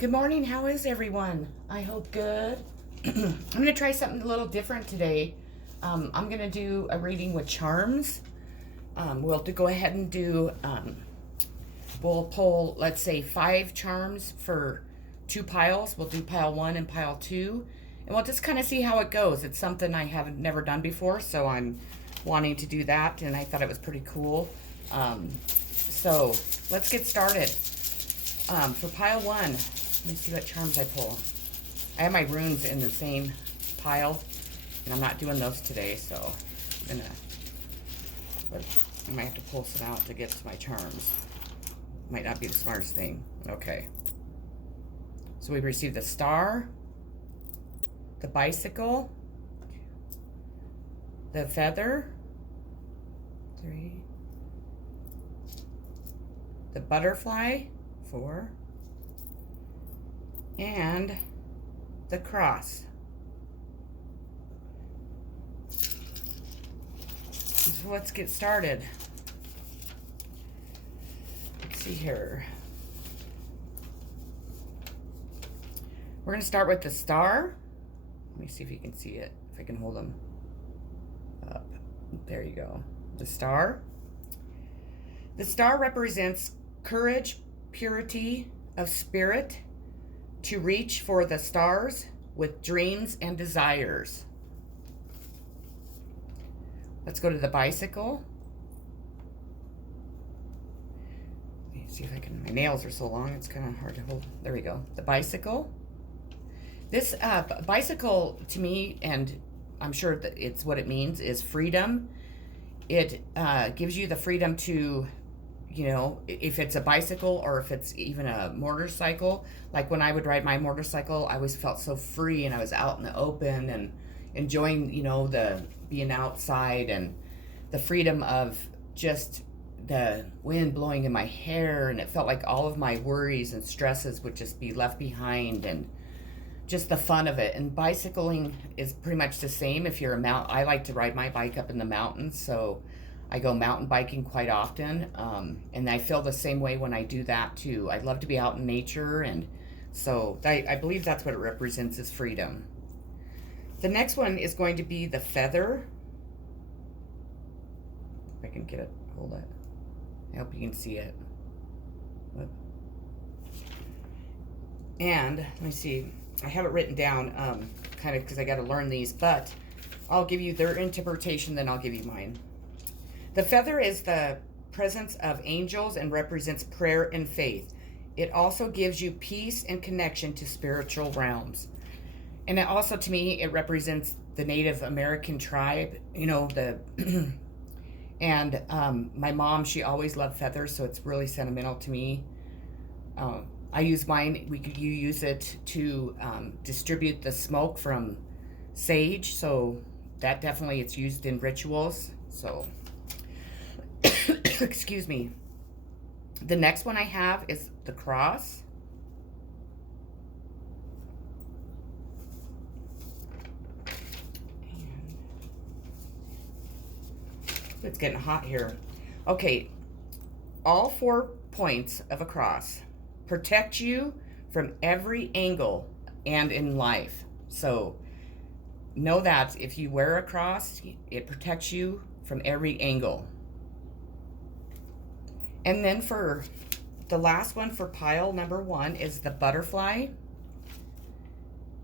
Good morning. How is everyone? I hope good. I'm going to try something a little different today. I'm going to do a reading with charms. We'll go ahead and do, we'll pull, let's say, 5 charms for 2 piles. We'll do pile 1 and pile 2. And we'll just kind of see how it goes. It's something I haven't never done before, so I'm wanting to do that, and I thought it was pretty cool. So let's get started. For pile 1, let me see what charms I pull. I have my runes in the same pile, and I'm not doing those today, so I might have to pull some out to get to my charms. Might not be the smartest thing. Okay. So we received the star, the bicycle, the feather, 3, the butterfly, 4, and the cross. So let's get started. Let's see here. We're going to start with the star. Let me see if you can see it, if I can hold them up. There you go. The star. The star represents courage, purity of spirit, to reach for the stars with dreams and desires. Let's go to the bicycle. Let me see if I can, my nails are so long, it's kind of hard to hold. There we go. The bicycle. This bicycle, to me, and I'm sure that it's what it means, is freedom. It gives you the freedom to, you know, if it's a bicycle or if it's even a motorcycle. Like when I would ride my motorcycle, I always felt so free, and I was out in the open and enjoying, you know, the being outside and the freedom of just the wind blowing in my hair, and it felt like all of my worries and stresses would just be left behind, and just the fun of it. And bicycling is pretty much the same. If you're I like to ride my bike up in the mountains, so I go mountain biking quite often, and I feel the same way when I do that too. I love to be out in nature, and so I believe that's what it represents, is freedom. The next one is going to be the feather. If I can get it, hold it. I hope you can see it. And let me see, I have it written down, kind of because I got to learn these, but I'll give you their interpretation, then I'll give you mine. The feather is the presence of angels and represents prayer and faith. It also gives you peace and connection to spiritual realms. And it also, to me, it represents the Native American tribe, you know, and my mom, she always loved feathers, so it's really sentimental to me. I use mine, you use it to distribute the smoke from sage, so that definitely, it's used in rituals, so excuse me. The next one I have is the cross. And it's getting hot here. Okay, all 4 points of a cross protect you from every angle and in life. So know that if you wear a cross, it protects you from every angle. And then for the last one, for pile number 1, is the butterfly.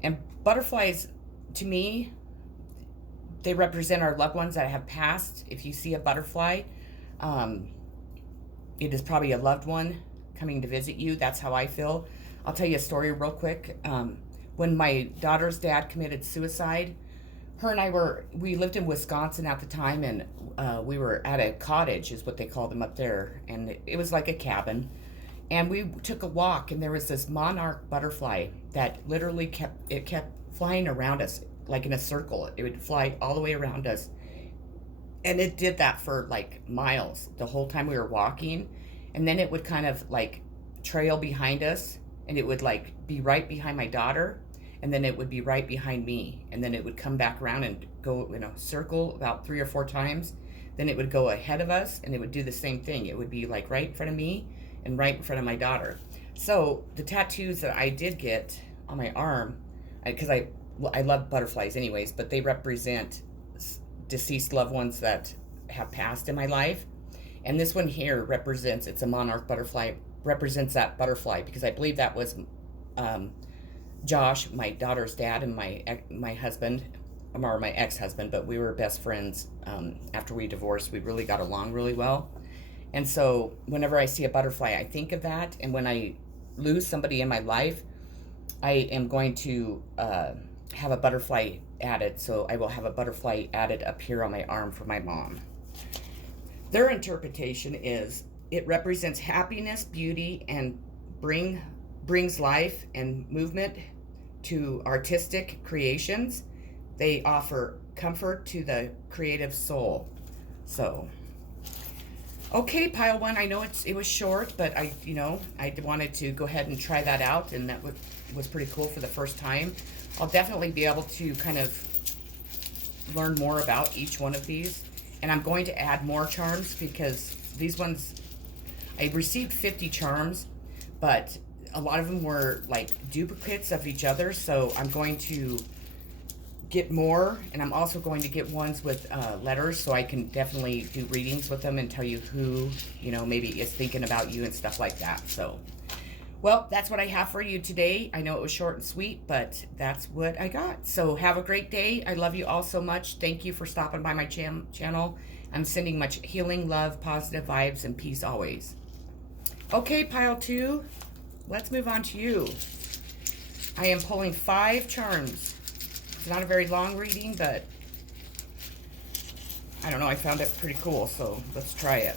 And butterflies, to me, they represent our loved ones that have passed. If you see a butterfly, it is probably a loved one coming to visit you. That's how I feel. I'll tell you a story real quick. When my daughter's dad committed suicide, her and we lived in Wisconsin at the time, and we were at a cottage, is what they called them up there, and it was like a cabin. And we took a walk, and there was this monarch butterfly that literally kept flying around us, like in a circle. It would fly all the way around us. And it did that for like miles the whole time we were walking. And then it would kind of like trail behind us, and it would like be right behind my daughter, and then it would be right behind me, and then it would come back around and go in a circle about 3 or 4 times. Then it would go ahead of us, and it would do the same thing. It would be like right in front of me and right in front of my daughter. So the tattoos that I did get on my arm, because I love butterflies anyways, but they represent deceased loved ones that have passed in my life. And this one here represents, it's a monarch butterfly, represents that butterfly, because I believe that was um, Josh, my daughter's dad, and my husband, or my ex-husband, but we were best friends after we divorced. We really got along really well. And so whenever I see a butterfly, I think of that. And when I lose somebody in my life, I am going to have a butterfly added. So I will have a butterfly added up here on my arm for my mom. Their interpretation is it represents happiness, beauty, and brings life and movement to artistic creations. They offer comfort to the creative soul. So, okay, pile one. I know it was short, but I wanted to go ahead and try that out, and that was pretty cool for the first time. I'll definitely be able to kind of learn more about each one of these, and I'm going to add more charms because these ones, I received 50 charms, but a lot of them were like duplicates of each other, so I'm going to get more, and I'm also going to get ones with letters, so I can definitely do readings with them and tell you who, maybe is thinking about you and stuff like that. So, well, that's what I have for you today. I know it was short and sweet, but that's what I got. So have a great day. I love you all so much. Thank you for stopping by my channel. I'm sending much healing, love, positive vibes, and peace always. Okay, pile two, let's move on to you. I am pulling 5 charms. It's not a very long reading, but I don't know, I found it pretty cool, so let's try it.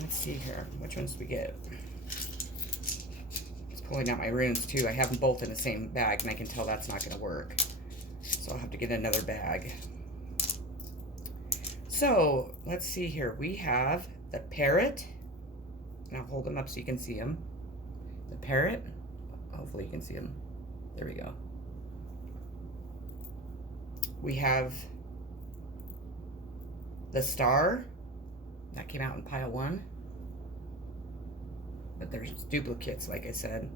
Let's see here, which ones do we get? Just pulling out my runes too. I have them both in the same bag, and I can tell that's not going to work. So I'll have to get another bag. So let's see here. We have the parrot. And I'll hold them up so you can see them. The parrot. Hopefully you can see them. There we go. We have the star. That came out in pile 1. But there's duplicates, like I said.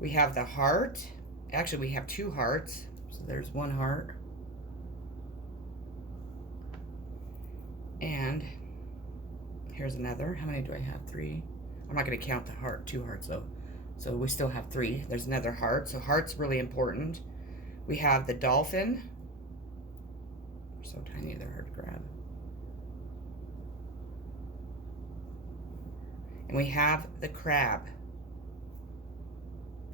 We have the heart. Actually, we have 2 hearts. So there's 1 heart. And here's another. How many do I have? 3. I'm not going to count the 2 hearts though. So we still have 3. There's another heart. So heart's really important. We have the dolphin. They're so tiny, they're hard to grab. And we have the crab.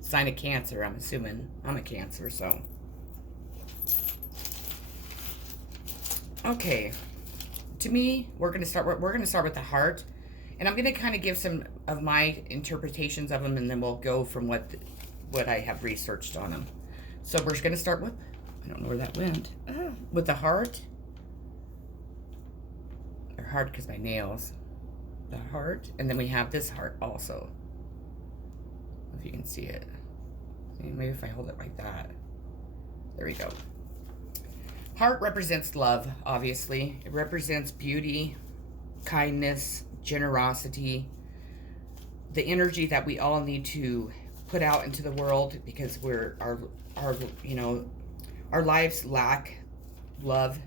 Sign of Cancer, I'm assuming. I'm a Cancer, so. Okay. To me, we're gonna start with the heart. And I'm gonna kind of give some of my interpretations of them, and then we'll go from what I have researched on them. So we're gonna start with, I don't know where that went, with the heart. They're hard because my nails. The heart, and then we have this heart also. If you can see it. Maybe if I hold it like that. There we go. Heart represents love, obviously. It represents beauty, kindness, generosity, the energy that we all need to put out into the world, because our lives lack love.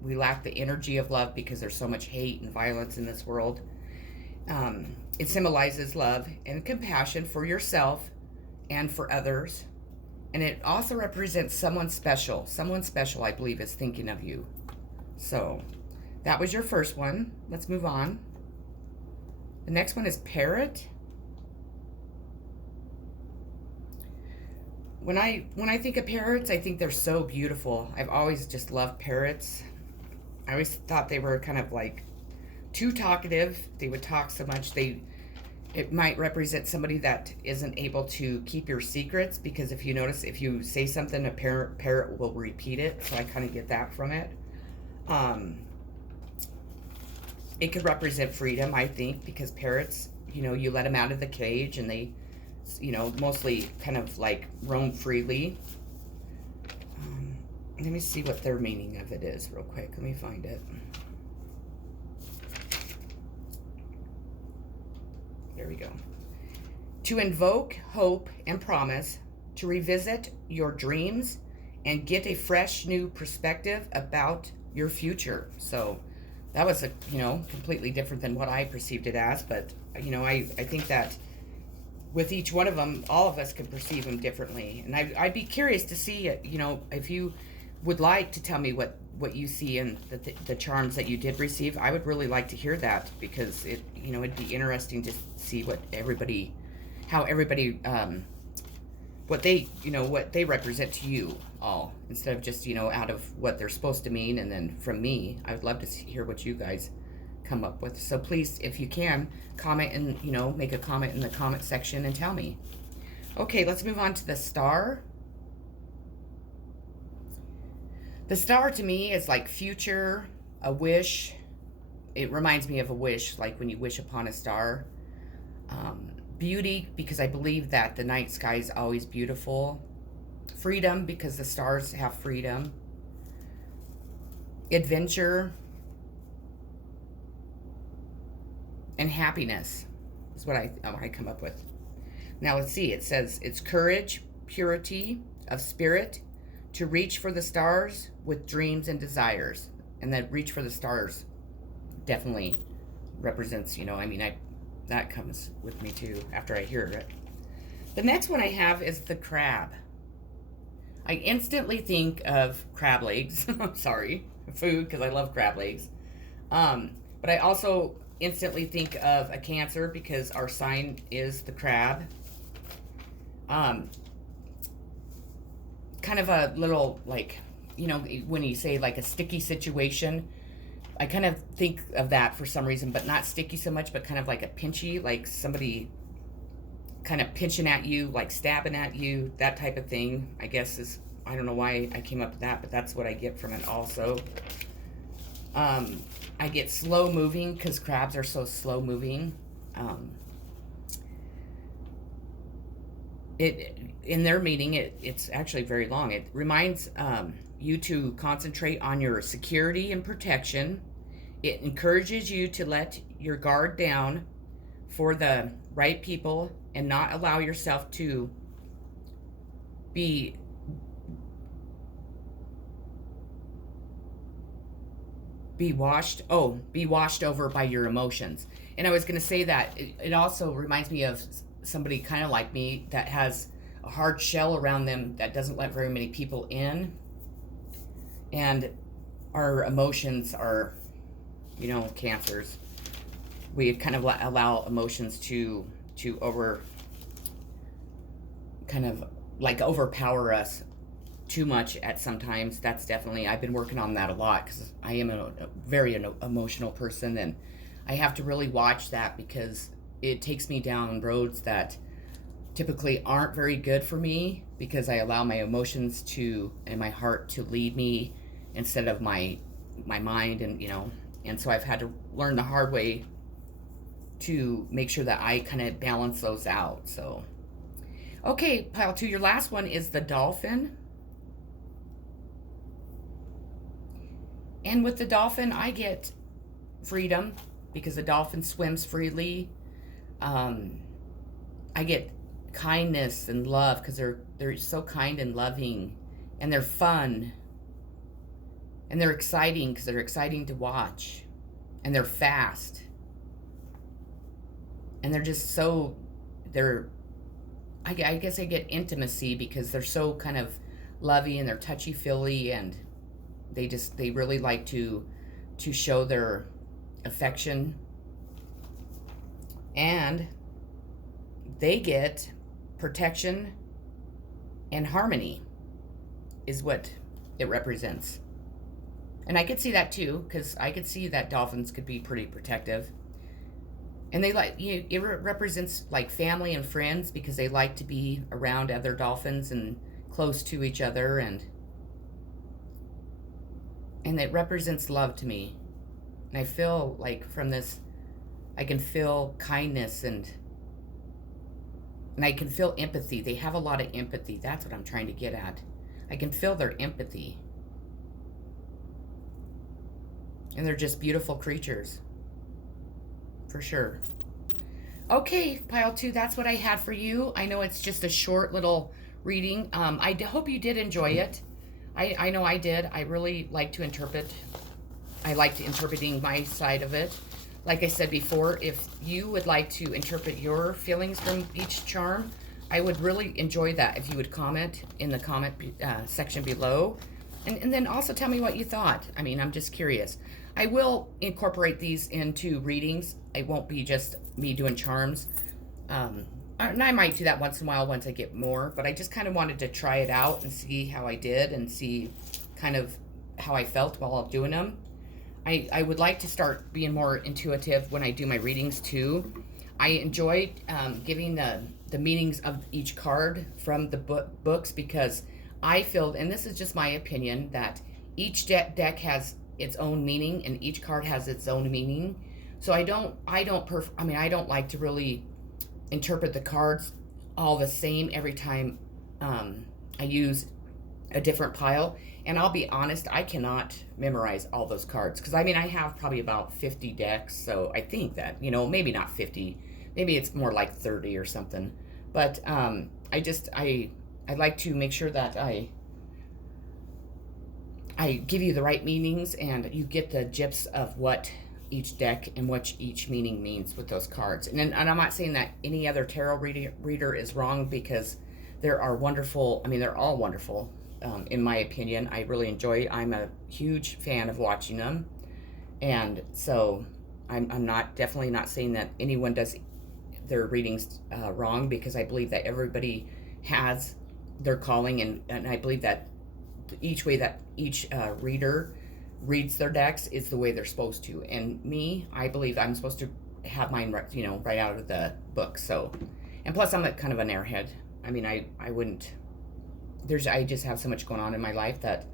We lack the energy of love because there's so much hate and violence in this world. It symbolizes love and compassion for yourself and for others. And it also represents someone special. Someone special, I believe, is thinking of you. So that was your first one. Let's move on. The next one is parrot. When I think of parrots, I think they're so beautiful. I've always just loved parrots. I always thought they were kind of like too talkative. They would talk so much. It might represent somebody that isn't able to keep your secrets, because if you notice, if you say something, a parrot will repeat it. So I kind of get that from it. It could represent freedom, I think, because parrots, you let them out of the cage and they, mostly kind of like roam freely. Let me see what their meaning of it is real quick. Let me find it. There we go. To invoke hope and promise, to revisit your dreams and get a fresh new perspective about your future. So that was a, completely different than what I perceived it as, but I think that with each one of them, all of us can perceive them differently. And I'd be curious to see, if you would like to tell me what you see in the charms that you did receive. I would really like to hear that, because it'd be interesting to see how everybody, what they represent to you all, instead of just, out of what they're supposed to mean. And then from me, I would love to hear what you guys come up with. So please, if you can, comment and, make a comment in the comment section and tell me. Okay, let's move on to the star. The star to me is like future, a wish. It reminds me of a wish, like when you wish upon a star. Beauty, because I believe that the night sky is always beautiful. Freedom, because the stars have freedom. Adventure. And happiness is what I come up with. Now let's see. It says it's courage, purity of spirit, to reach for the stars with dreams and desires. And that reach for the stars definitely represents, that comes with me too after I hear it. The next one I have is the crab. I instantly think of crab legs. Sorry, food, because I love crab legs. But I also instantly think of a Cancer, because our sign is the crab. Kind of a little, like, when you say like a sticky situation, I kind of think of that for some reason, but not sticky so much, but kind of like a pinchy, like somebody kind of pinching at you, like stabbing at you, that type of thing, I guess is, I don't know why I came up with that, but that's what I get from it also. I get slow moving, because crabs are so slow moving. In their meaning, it's actually very long. It reminds you to concentrate on your security and protection. It encourages you to let your guard down for the right people and not allow yourself to be washed over by your emotions. And I was going to say that it also reminds me of somebody kind of like me that has a hard shell around them that doesn't let very many people in. And our emotions are, Cancers. We kind of allow emotions to overpower us too much at sometimes. That's definitely, I've been working on that a lot, because I am a very emotional person, and I have to really watch that, because it takes me down roads that typically aren't very good for me, because I allow my emotions and my heart to lead me instead of my mind, and so I've had to learn the hard way to make sure that I kind of balance those out. So, okay, pile 2, your last one is the dolphin. And with the dolphin, I get freedom, because the dolphin swims freely. I get kindness and love, because they're so kind and loving, and they're fun, and they're exciting, because they're exciting to watch, and they're fast, and they're just so, I guess I get intimacy, because they're so kind of lovey, and they're touchy-feely, and they really like to show their affection. And they get protection and harmony is what it represents. And I could see that too, because I could see that dolphins could be pretty protective. And they it represents like family and friends, because they like to be around other dolphins and close to each other, and it represents love to me. And I feel like from this, I can feel kindness, and I can feel empathy. They have a lot of empathy. That's what I'm trying to get at. I can feel their empathy. And they're just beautiful creatures. For sure. Okay, pile two, that's what I had for you. I know it's just a short little reading. Hope you did enjoy it. I know I did. I really like to interpret. I liked interpreting my side of it. Like I said before, if you would like to interpret your feelings from each charm, I would really enjoy that if you would comment in the comment section below. And then also tell me what you thought. I mean, I'm just curious. I will incorporate these into readings. It won't be just me doing charms. And I might do that once in a while once I get more, but I just kind of wanted to try it out and see how I did and see kind of how I felt while doing them. I would like to start being more intuitive when I do my readings too. I enjoy giving the meanings of each card from the books because I feel, and this is just my opinion, that each deck has its own meaning and each card has its own meaning. So I don't like to really interpret the cards all the same every time I use a different pile. And I'll be honest, I cannot memorize all those cards because I mean I have probably about 50 decks, so I think that, you know, maybe not 50, maybe it's more like 30 or something. But I like to make sure that I give you the right meanings and you get the gist of what each deck and what each meaning means with those cards. And I'm not saying that any other tarot reader is wrong, because there are wonderful, I mean, they're all wonderful, in my opinion. I really enjoy, I'm a huge fan of watching them. And so I'm definitely not saying that anyone does their readings wrong, because I believe that everybody has their calling, and I believe that each way that each reader reads their decks is the way they're supposed to. And me, I believe I'm supposed to have mine, you know, right out of the book. So, and plus I'm kind of an airhead. I mean, I wouldn't, I just have so much going on in my life that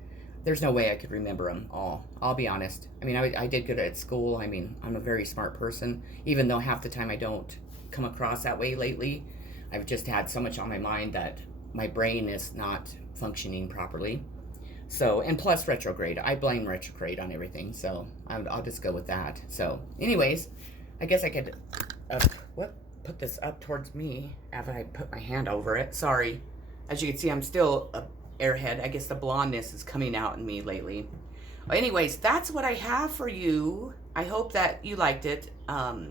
there's no way I could remember them all. I'll be honest. I mean, I did good at school. I mean, I'm a very smart person, even though half the time I don't come across that way lately. I've just had so much on my mind that my brain is not functioning properly. So, and plus retrograde. I blame retrograde on everything. So I'll just go with that. So anyways, I guess I could put this up towards me after I put my hand over it. Sorry. As you can see, I'm still a airhead. I guess the blondness is coming out in me lately. Anyways, that's what I have for you. I hope that you liked it.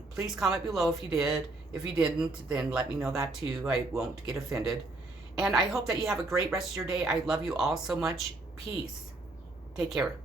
Please comment below if you did. If you didn't, then let me know that too. I won't get offended. And I hope that you have a great rest of your day. I love you all so much. Peace. Take care.